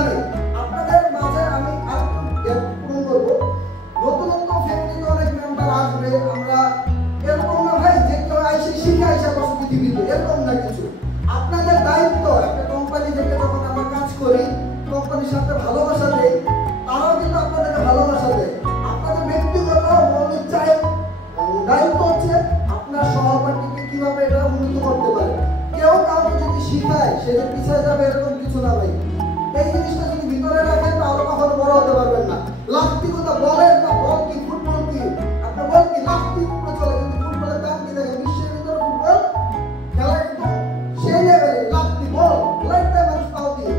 জানে। আপনাদের মাঝে আমি আরেকটু পূরণ করবো, নতুন নতুন ফ্যামিলিতে অনেক মেম্বার আসবে। আমরা এরকম না ভাই যে কেউ আইসে শিখে আইসা বসে পৃথিবীতে, এরকম না কিছু। আপনাদের দায়িত্ব, একটা কোম্পানি থেকে যখন আমরা কাজ করি, কোম্পানির সাথে ভালোবাসা দেই, তারাও কিন্তু আপনাদেরকে ভালোবাসা দেয়। আপনাদের ব্যক্তিগত মৌলিক দায়িত্ব হচ্ছে আপনার সহপাঠীকে কিভাবে এটা উন্নত করতে পারে। কেউ কাউকে যদি শিখায় সে যে পিছিয়ে যাবে এরকম কিছু না ভাই। এই জিনিসটা যদি ভিতরে রাখেন তাহলে কখনো বড় হতে পারবেন না। লাস্তিকতা বলেন না, বল কি ফুটবল কি, আপনি বল কি লাস্তিক উপরে চলে, কিন্তু ফুটবলের দাম কি দেখেন, বিশ্বের ভিতরে ফুটবল খেলা কিন্তু সেই লেভেলে লাস্তি বল লাইটটা মানুষ পাও দিয়ে।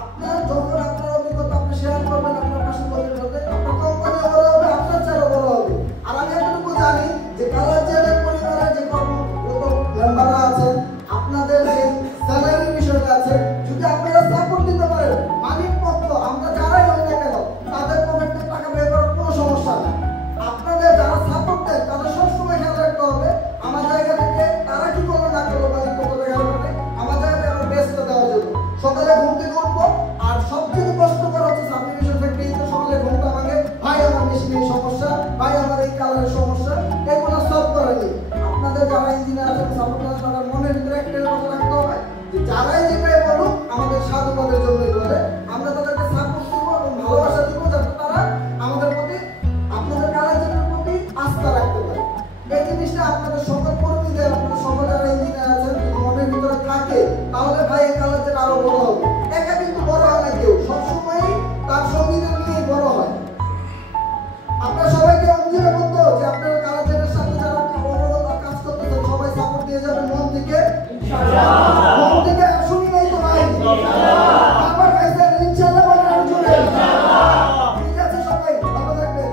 আপনার যখন আপনার অভিজ্ঞতা আপনি শেয়ার করবেন আপনার পাশে বলবেন সাথে, আপনার কোম্পানি বড় হবে, আপনার চেয়ে বড় হবে। আর আমি এতটুকু জানি যে কালার পরিবারের যে কর্মরত মেম্বাররা আছেন, আপনাদের যে স্যালারি বিষয়টা আছে, যদি আপনারা সাপোর্ট দিতে পারেন, মালিক পক্ষ আমরা যারাই হই না কেন তাদের পকেটে টাকা বের করার কোনো সমস্যা নেই। আপনাদের যারা সাপোর্ট দেন তাদের সবসময় খেয়াল রাখতে হবে আমার জায়গা থেকে তারা কি করলো না করলো, মালিক পক্ষ থেকে আমার জায়গা থেকে আমরা বেস্টটা দেওয়ার জন্য। সকালে ঘুম থেকে উঠবো, আর সবচেয়ে কষ্ট করা হচ্ছে সাবমিশন ফ্যাক্টরিতে সকালে ঘুমটা ভাঙে, ভাই আমার মেশিনের সমস্যা, ভাই আমার এই কালারের সমস্যা, এগুলো সলভ করেনি। আপনাদের যারা ইঞ্জিনিয়ার আছেন সাপোর্ট করেন, তাদের মনের ভিতরে একটা কথা রাখতে হবে যে যারাই যেটাই বলুক আমাদের সাধুবাদের জন্যই বলে, আমরা তাদেরকে সাপোর্ট দিব এবং ভালোবাসা দিব যাতে তারা আমাদের প্রতি, আপনাদের কালারের প্রতি আস্থা রাখতে পারে। এই জিনিসটা আপনাদের সকল কর্মীদের, আপনাদের সকল যারা ইঞ্জিনিয়ার আছেন যদি মনের ভিতরে থাকে তাহলে ভাই এই কালার আরো বড় হবে। একা কিন্তু বড় হয় না কেউ, সবসময় তার সঙ্গীদের নিয়েই বড় হয়। আপনারা সবাইকে অনুরোধ করতে যে আপনারা কালার সাথে যারা কাজ করতেছেন সবাই সাপোর্ট দিয়ে যাবেন মন থেকে, ইনশাআল্লাহ। মন থেকে শুনি নাই তো ভাই, ইনশাআল্লাহ। আমার কাছে ইনশাআল্লাহ বলেন আর জোরে ইনশাআল্লাহ। ঠিক আছে সবাই ভালো থাকবেন।